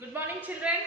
Good morning, children.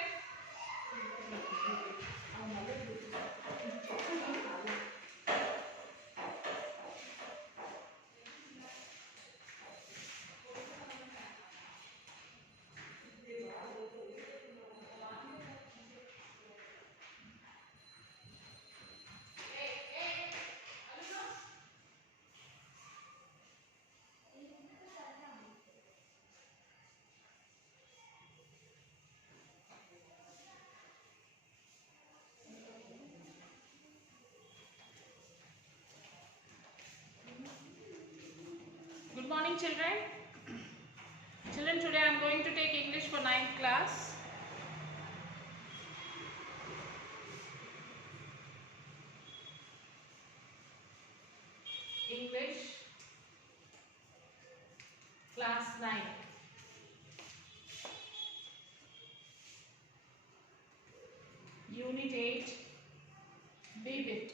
Good morning, children. Children, today I am going to take English for 9th class. English class 9. Unit 8. Vivid.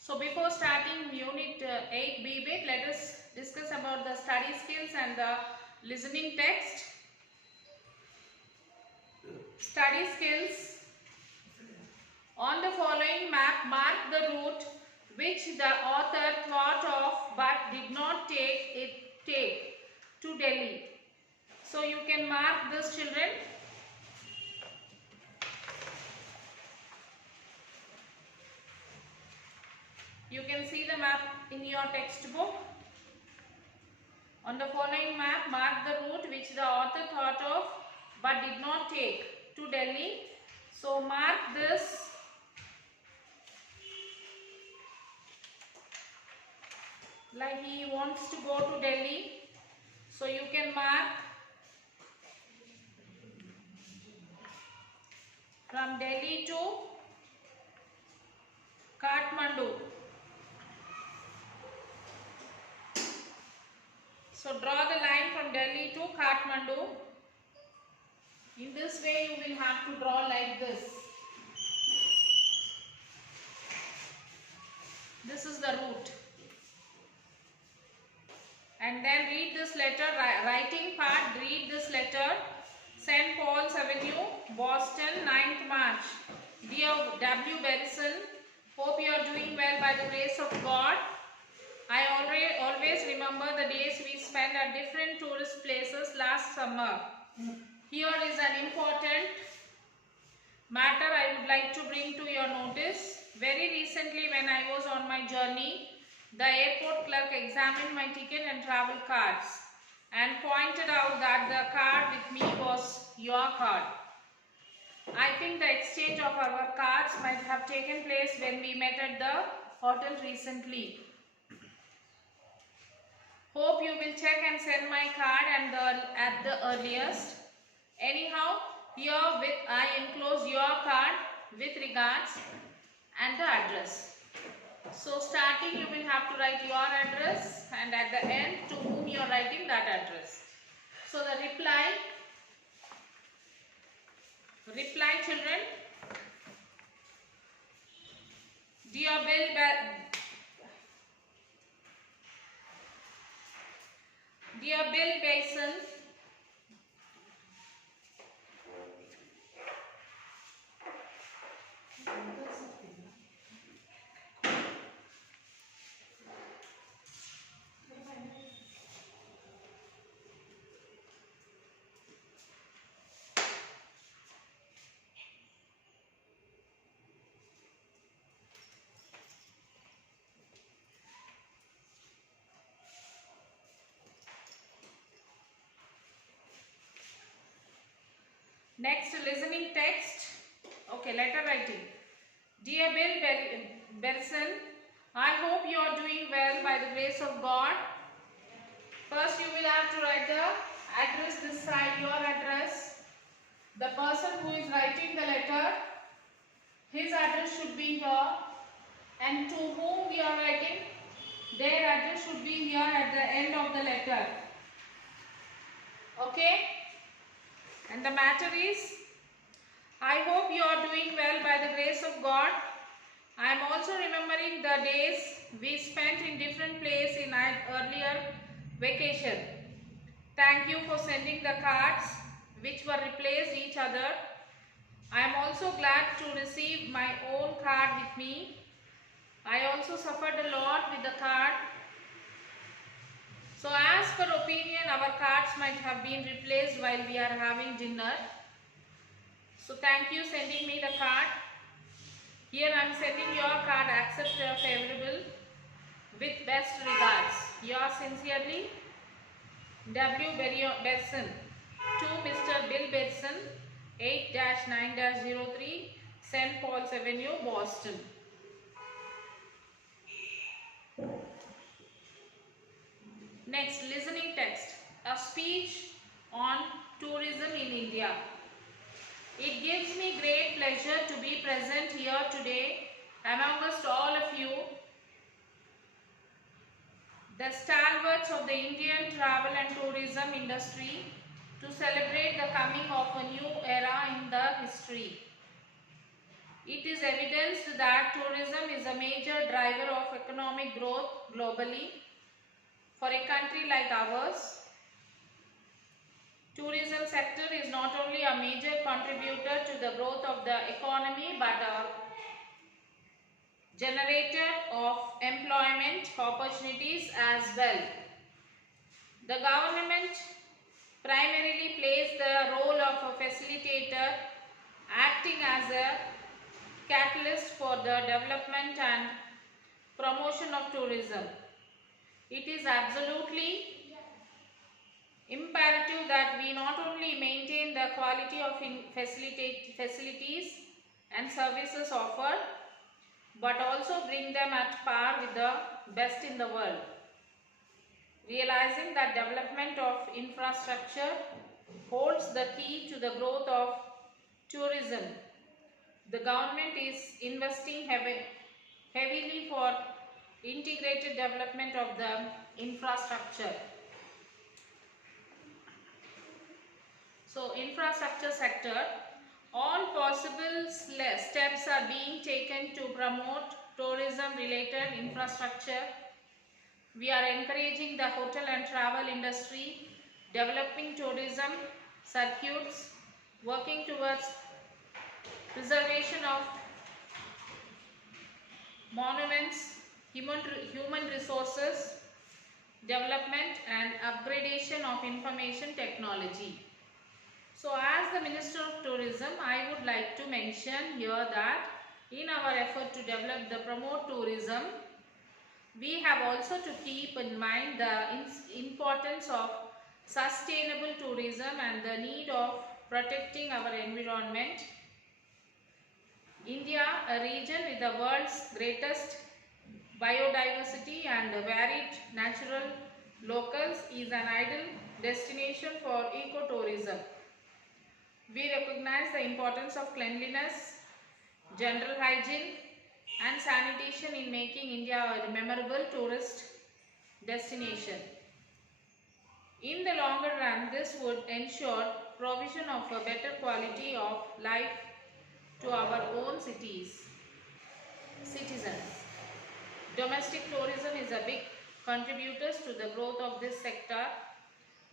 So before starting Unit 8 Vivid, let us discuss about the study skills and the listening text. Study skills. On the following map, mark the route which the author thought of but did not take to Delhi. So you can mark this, children. You can see the map in your textbook. On the following map, mark the route which the author thought of but did not take to Delhi. So mark this. Like he wants to go to Delhi. So you can mark from Delhi to Kathmandu. So draw the line from Delhi to Kathmandu. In this way you will have to draw like this. This is the route. And then read this letter, writing part, read this letter. St. Paul's Avenue, Boston, 9th March. Dear W. Berison, hope you are doing well by the grace of God. I always remember the days we spent at different tourist places last summer. Here is an important matter I would like to bring to your notice. Very recently, when I was on my journey, the airport clerk examined my ticket and travel cards and pointed out that the card with me was your card. I think the exchange of our cards might have taken place when we met at the hotel recently. Hope you will check and send my card and at the earliest. Anyhow, here I enclose your card with regards and the address. So starting you will have to write your address and at the end to whom you are writing that address. So the reply children. Dear Bill Basin, next listening text. Okay, letter writing. Dear Bill Berson, I hope you are doing well by the grace of God. First you will have to write the address this side, your address. The person who is writing the letter, his address should be here, and to whom we are writing, their address should be here at the end of the letter. Okay? And the matter is, I hope you are doing well by the grace of God. I am also remembering the days we spent in different places in our earlier vacation. Thank you for sending the cards which were replaced each other. I am also glad to receive my own card with me. I also suffered a lot with the card. So as per opinion, our cards might have been replaced while we are having dinner. So thank you sending me the card. Here I am sending your card, accept favorable with best regards. Yours sincerely, W. Besson to Mr. Bill Besson, 8-9-03 St. Paul's Avenue, Boston. Next, listening text. A speech on tourism in India. It gives me great pleasure to be present here today amongst all of you, the stalwarts of the Indian travel and tourism industry, to celebrate the coming of a new era in the history. It is evidenced that tourism is a major driver of economic growth globally. For a country like ours, tourism sector is not only a major contributor to the growth of the economy but a generator of employment opportunities as well. The government primarily plays the role of a facilitator, acting as a catalyst for the development and promotion of tourism. It is absolutely imperative that we not only maintain the quality of facilities and services offered, but also bring them at par with the best in the world. Realizing that development of infrastructure holds the key to the growth of tourism, the government is investing heavily for integrated development of the infrastructure. So, infrastructure sector, all possible steps are being taken to promote tourism related infrastructure. We are encouraging the hotel and travel industry, developing tourism circuits, working towards preservation of monuments, human resources, development and upgradation of information technology. So as the Minister of Tourism, I would like to mention here that in our effort to develop the promote tourism, we have also to keep in mind the importance of sustainable tourism and the need of protecting our environment. India, a region with the world's greatest biodiversity and varied natural locals, is an ideal destination for ecotourism. We recognize the importance of cleanliness, general hygiene and sanitation in making India a memorable tourist destination. In the longer run, this would ensure provision of a better quality of life to our own citizens. Domestic tourism is a big contributor to the growth of this sector.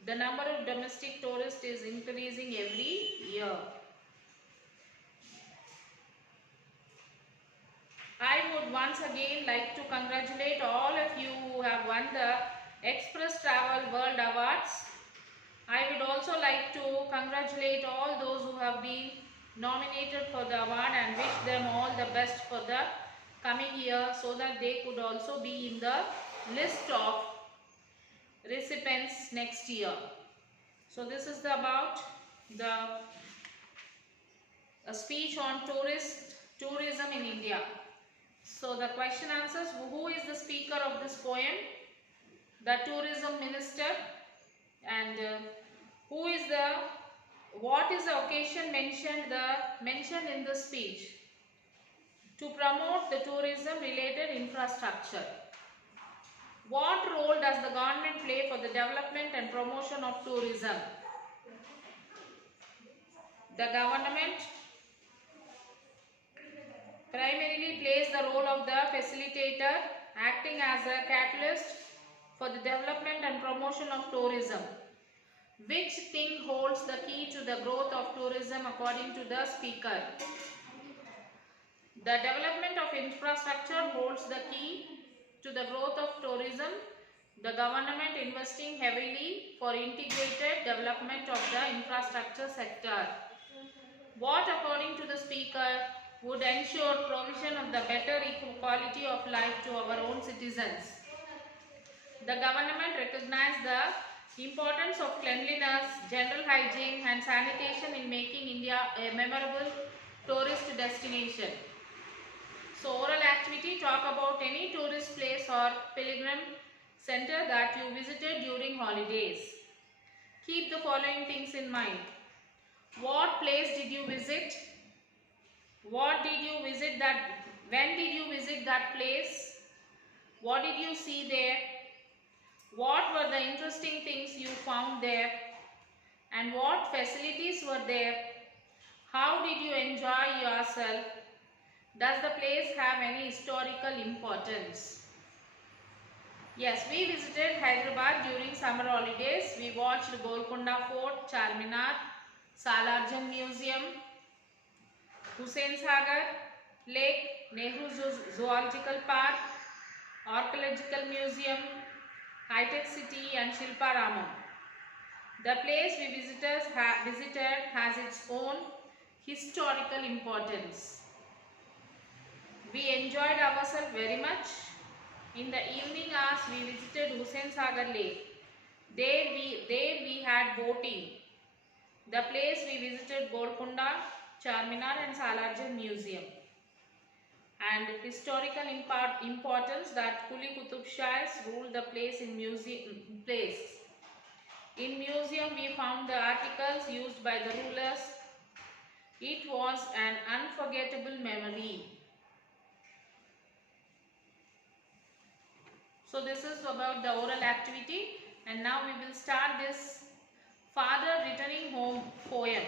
The number of domestic tourists is increasing every year. I would once again like to congratulate all of you who have won the Express Travel World Awards. I would also like to congratulate all those who have been nominated for the award and wish them all the best for the coming year, so that they could also be in the list of recipients next year. So this is about a speech on tourism in India. So the question answers: who is the speaker of this poem? The tourism minister. And what is the occasion mentioned in the speech? To promote the tourism related infrastructure. What role does the government play for the development and promotion of tourism? The government primarily plays the role of the facilitator, acting as a catalyst for the development and promotion of tourism. Which thing holds the key to the growth of tourism according to the speaker? The development of infrastructure holds the key to the growth of tourism. The government investing heavily for integrated development of the infrastructure sector. What, according to the speaker, would ensure provision of the better quality of life to our own citizens? The government recognized the importance of cleanliness, general hygiene and sanitation in making India a memorable tourist destination. So, oral activity, talk about any tourist place or pilgrim center that you visited during holidays. Keep the following things in mind. What place did you visit? What did you visit that? When did you visit that place? What did you see there? What were the interesting things you found there? And what facilities were there? How did you enjoy yourself? Does the place have any historical importance? Yes, we visited Hyderabad during summer holidays. We watched Golconda Fort, Charminar, Salarjung Museum, Hussain Sagar Lake, Nehru Zoological Park, Archaeological Museum, High-Tech City and Shilparamam. The place we visited has its own historical importance. We enjoyed ourselves very much. In the evening hours, we visited Hussain Sagar Lake. There we had boating. The place we visited Golconda, Charminar and Salarjung Museum. And historical importance that Quli Qutub Shahs ruled the place in place. In museum we found the articles used by the rulers. It was an unforgettable memory. So this is about the oral activity, and now we will start this Father Returning Home poem.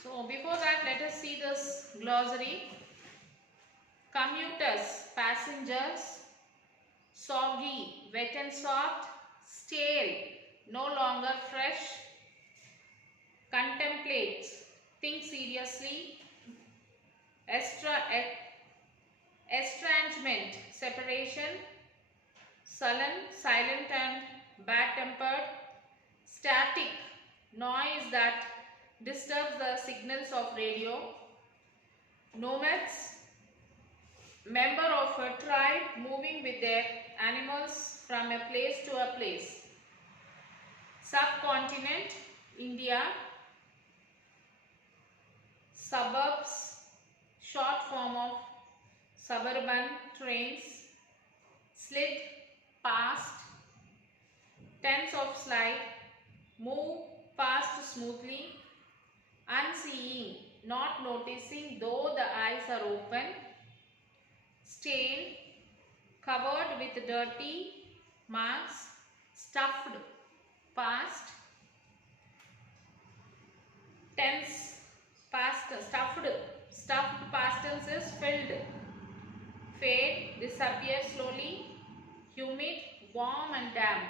So before that, let us see this glossary. Commuters, passengers. Soggy, wet and soft. Stale, no longer fresh. Contemplate, think seriously. Estrangement, separation. Sullen, silent and bad-tempered. Static, noise that disturbs the signals of radio. Nomads, member of a tribe moving with their animals from a place to a place. Subcontinent, India. Suburbs, short form of suburban trains. Slid, past. Tense of slide, move past smoothly. Unseeing, not noticing though the eyes are open. Stain, covered with dirty marks. Stuffed, past. Tense, past, stuffed past tense is filled. Fade, disappear slowly. Humid, warm and damp.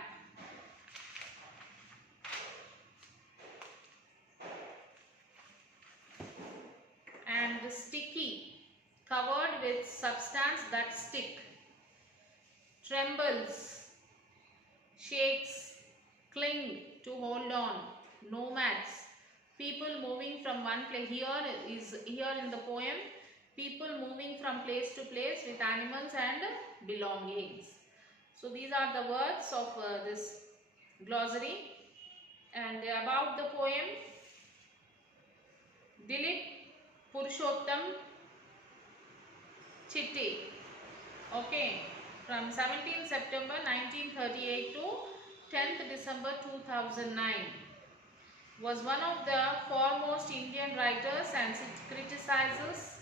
And sticky, covered with substance that stick. Trembles, shakes, cling, to hold on. Nomads, people moving from one place. Here in the poem, people moving from place to place with animals and belongings. So these are the words of this glossary. And about the poem, Dilip Purushottam Chitti, okay, from 17 September 1938 to 10th December 2009, was one of the foremost Indian writers and criticizes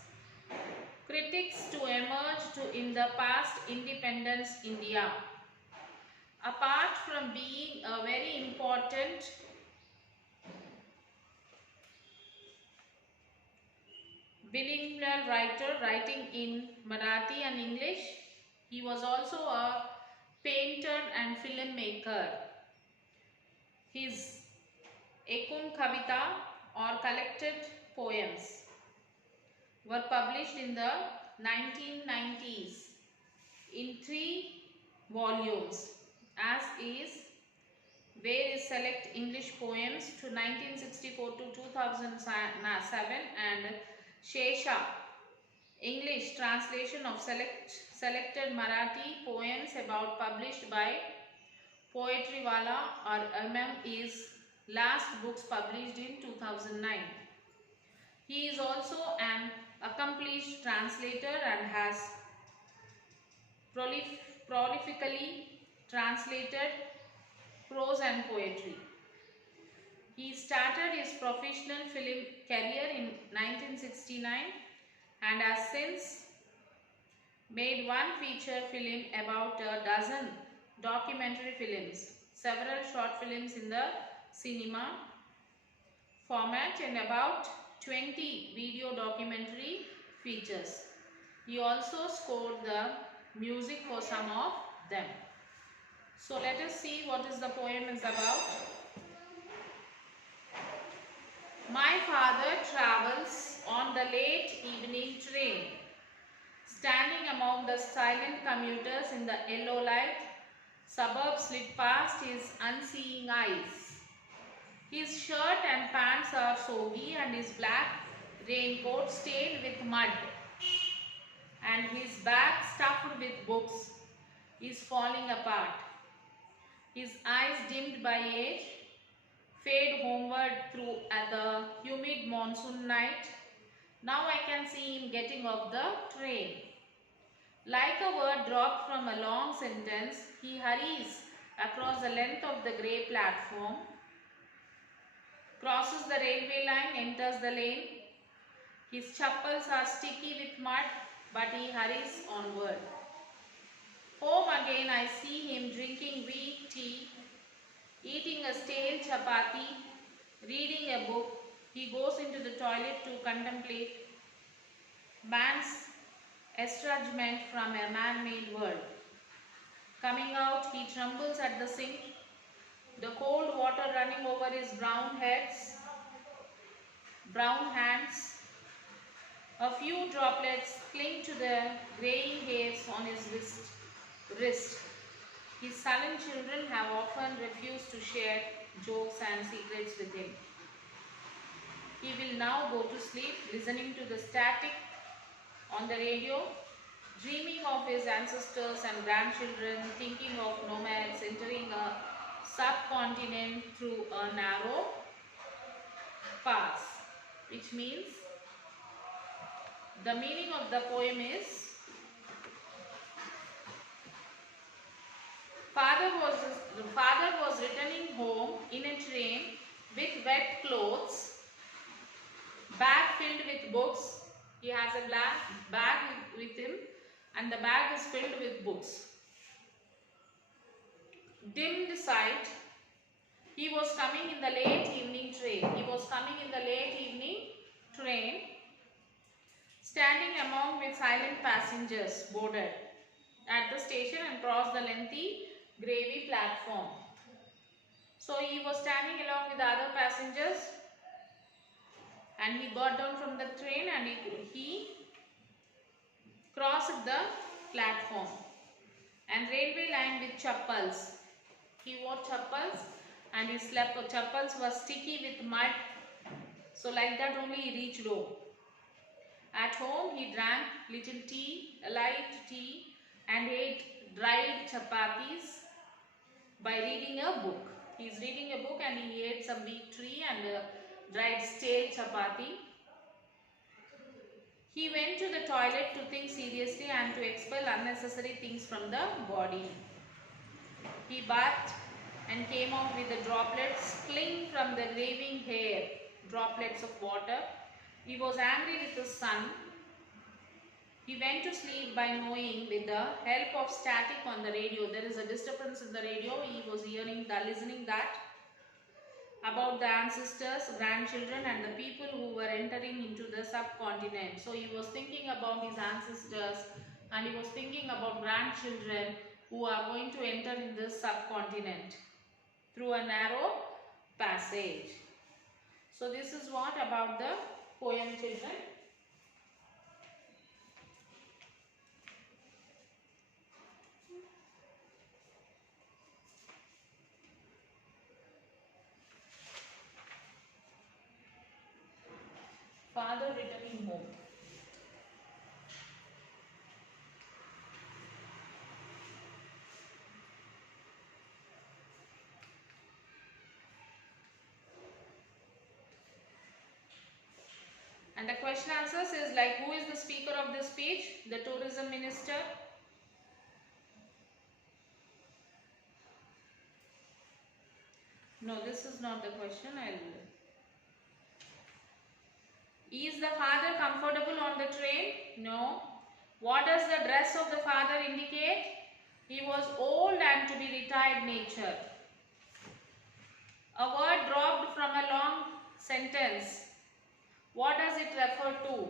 critics to emerge in the past independence India. Apart from being a very important bilingual writer writing in Marathi and English. He was also a painter and filmmaker. His Ekun Kavita or collected poems were published in the 1990s in 3 volumes, as is Where is Select English Poems to 1964 to 2007 and Shesha English translation of selected Marathi poems about published by Poetry-Wala or is last books published in 2009. He is also an accomplished translator and has prolifically translated prose and poetry. He started his professional film career in 1969 and has since made one feature film, about a dozen documentary films, several short films in the cinema format, and about 20 video documentary features. He also scored the music for some of them. So let us see what is the poem is about. My father travels on the late evening train. Standing among the silent commuters in the yellow light, suburbs slid past his unseeing eyes. His shirt and pants are soggy and his black raincoat stained with mud, and his bag stuffed with books is falling apart. His eyes, dimmed by age, fade homeward through the humid monsoon night. Now I can see him getting off the train. Like a word dropped from a long sentence, he hurries across the length of the grey platform, crosses the railway line, enters the lane. His chappals are sticky with mud, but he hurries onward. Home again, I see him drinking weak tea, eating a stale chapati, reading a book. He goes into the toilet to contemplate man's estrangement from a man-made world. Coming out, he trembles at the sink, the cold water running over his brown hands. A few droplets cling to the graying hairs on his wrist. His sullen children have often refused to share jokes and secrets with him. He will now go to sleep, listening to the static on the radio, dreaming of his ancestors and grandchildren, thinking of nomads entering a subcontinent through a narrow pass. Which means, the meaning of the poem is, the father was returning home in a train with wet clothes, bag filled with books. He has a black bag with him, and the bag is filled with books. Dimmed sight. He was coming in the late evening train. Standing among with silent passengers boarded at the station and crossed the lengthy gravy platform. So he was standing along with the other passengers, and he got down from the train and he crossed the platform. And railway line with chappals. He wore chappals and his chappals were sticky with mud. So like that only he reached home. At home he drank little tea, light tea, and ate dried chapatis by reading a book. He is reading a book and he ate some weak tree and dried stale chapati. He went to the toilet to think seriously and to expel unnecessary things from the body. He bathed and came out with the droplets fling from the raving hair, droplets of water. He was angry with the sun. He went to sleep by knowing, with the help of static on the radio, there is a disturbance in the radio. He was hearing that, listening that. about the ancestors, grandchildren and the people who were entering into the subcontinent. So he was thinking about his ancestors and he was thinking about grandchildren who are going to enter in this subcontinent through a narrow passage. So this is what about the poem, children. Father returning home. And the question answers is like, who is the speaker of this speech? The tourism minister. No, this is not the question. Is the father comfortable on the train? No. What does the dress of the father indicate? He was old and to be retired nature. A word dropped from a long sentence. What does it refer to?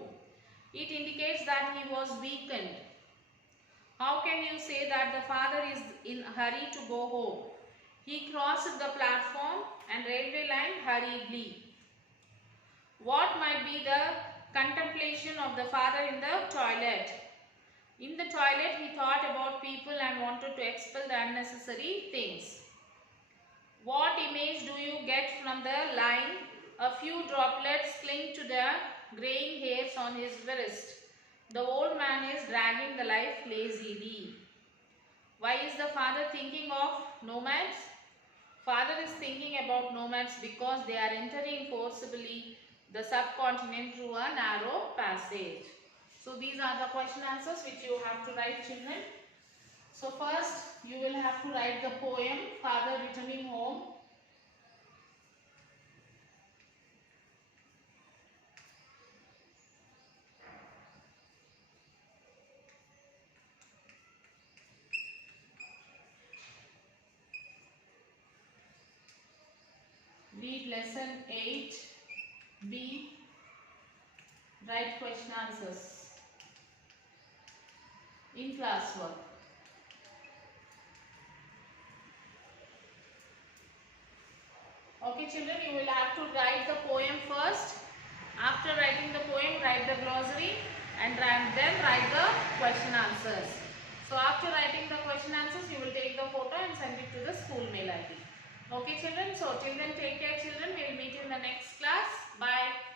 It indicates that he was weakened. How can you say that the father is in a hurry to go home? He crossed the platform and railway line hurriedly. What might be the contemplation of the father in the toilet? In the toilet, he thought about people and wanted to expel the unnecessary things. What image do you get from the line? A few droplets cling to the graying hairs on his wrist. The old man is dragging the life lazily. Why is the father thinking of nomads? Father is thinking about nomads because they are entering forcibly the subcontinent through a narrow passage. So these are the question answers which you have to write, children. So first you will have to write the poem Father Returning Home. Read lesson 8B. Write question answers in classwork. Okay, children, you will have to write the poem first. After writing the poem, write the glossary and then write the question answers. So after writing the question answers, you will take the photo and send it to the school mail ID. Okay, children. So till then, take care, children. We will meet in the next class. Bye.